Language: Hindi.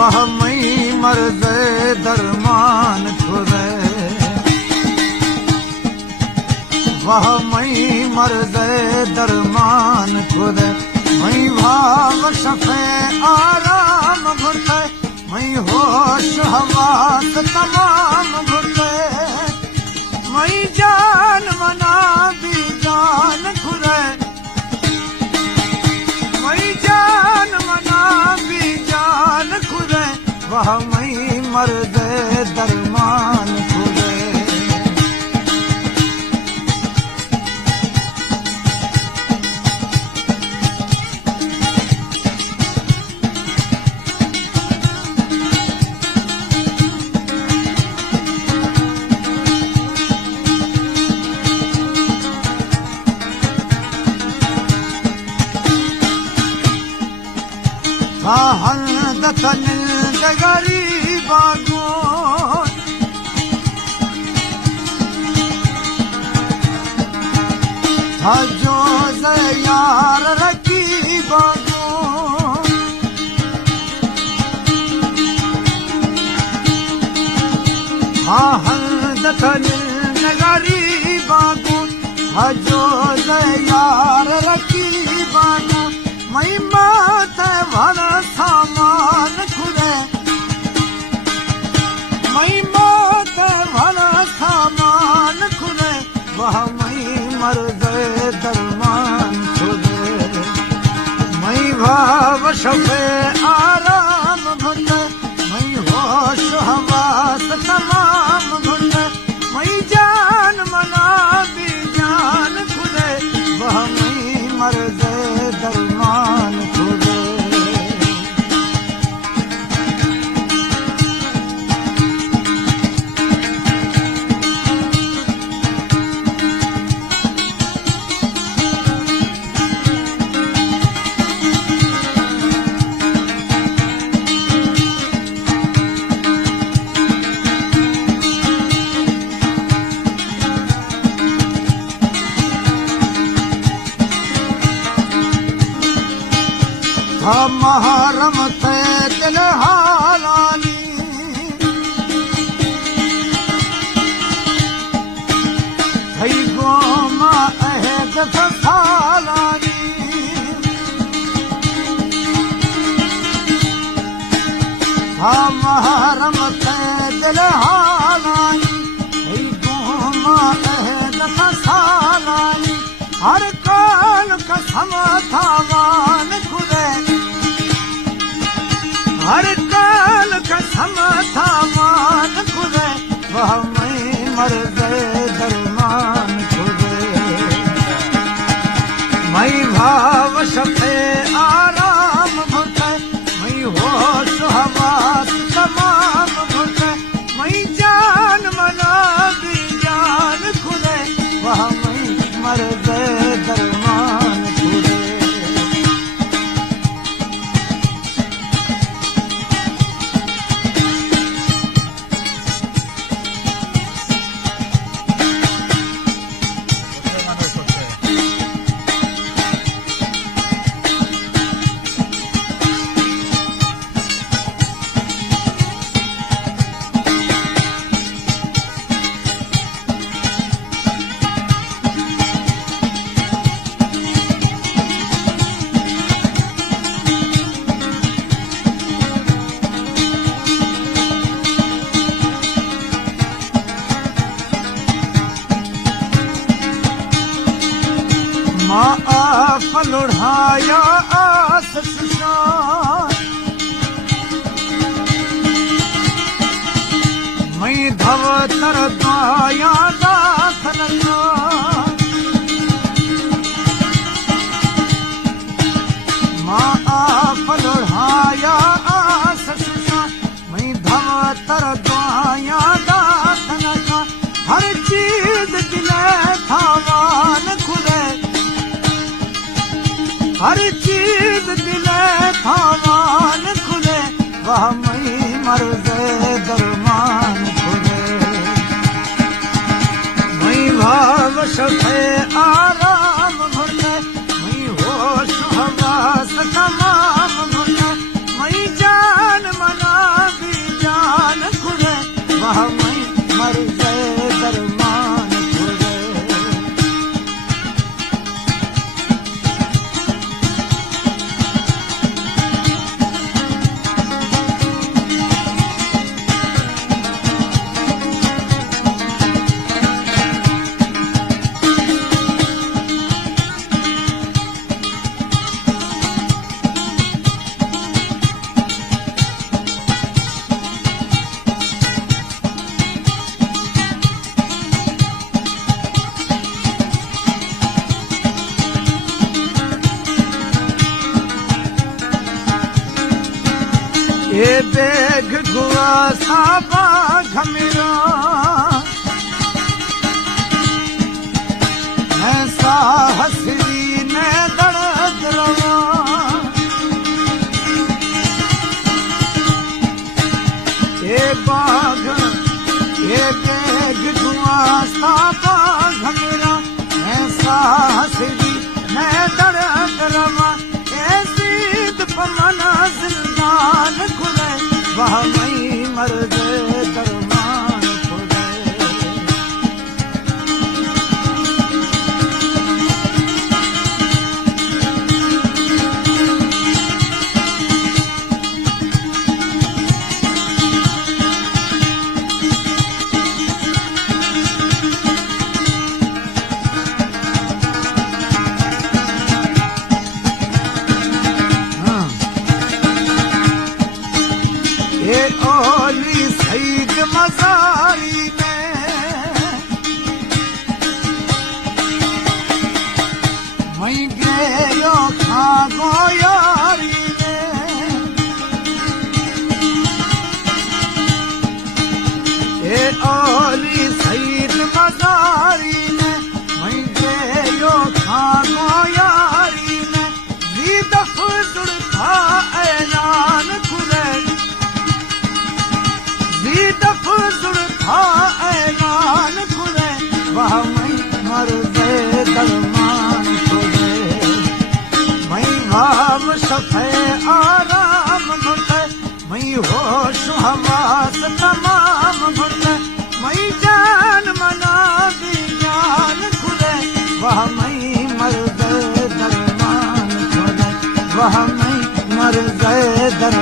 वह मई मर्द दरमान खुदे वह मई मर्द दरमान खुदे मई भाव शफे आराम घुटे मई होश हवास तमाम घुटे मई जान मना भी जान खुरे मई जान मना भी जान खुरे वह मई मर्द दरमान खुरे दखन गरीबा गोन जो यार रकीबा गोन दखन गरीबा गोन जो यार रकीबा गोन मई मात भर सामान खुदे मई मात भर सामान खुदे वह मई मर्द दरमान खुदे मई भाव शफे आराम घुटे मई होश हवास तमाम घुटे मई जान मना भी जान खुदे वह मई मर्द दरमान खुदे महरम थे दिल हालानी भई गोमा अहद सालानी महरम थे दिल हालानी भई गोमा अहद सालानी हर काल कसम थावान खुदे हर काल कसम थावान खुदे वह मई मर्द दरमान खुदे मई भाव शफे आराम घुटे मई होश हवास तमाम घुटे मई जान मना भी जान खुदे वह मई मर्द दरमान खुदे फलुढ़ाया आस सुशान मई धव तर दाया दाखन फलुढ़ाया आस सुशान मई धव तर दाया दाखन हर चीज दिले थावान खुदे हर चीज दिले थावान खुदे वह मई मर्द दरमान खुदे ए बेग गुआ साबा घमेरा ऐसा हसरी ने दर्द रवा ए बाग ए बेग गुआ साबा घमेरा ऐसा हसरी ने दर्द रवा ऐसी पमना जिंदान खुले वह मई मर्द दरमान खुले ए ओली सईद मज़ारी में मई गयो खागो यारी में ए ओली सईद मज़ारी में मई गयो खागो यारी में जी दफ़्तर था ऐलान खुले दफ़्तर था ऐलान खुले वह मई मर्द दरमान खुले मई भाव शफे आराम घुटे मई होश हवास तमाम घुटे मई जान मना दी जान खुले वह मई मर्द दरमान खुले वह मई मर्द दरमान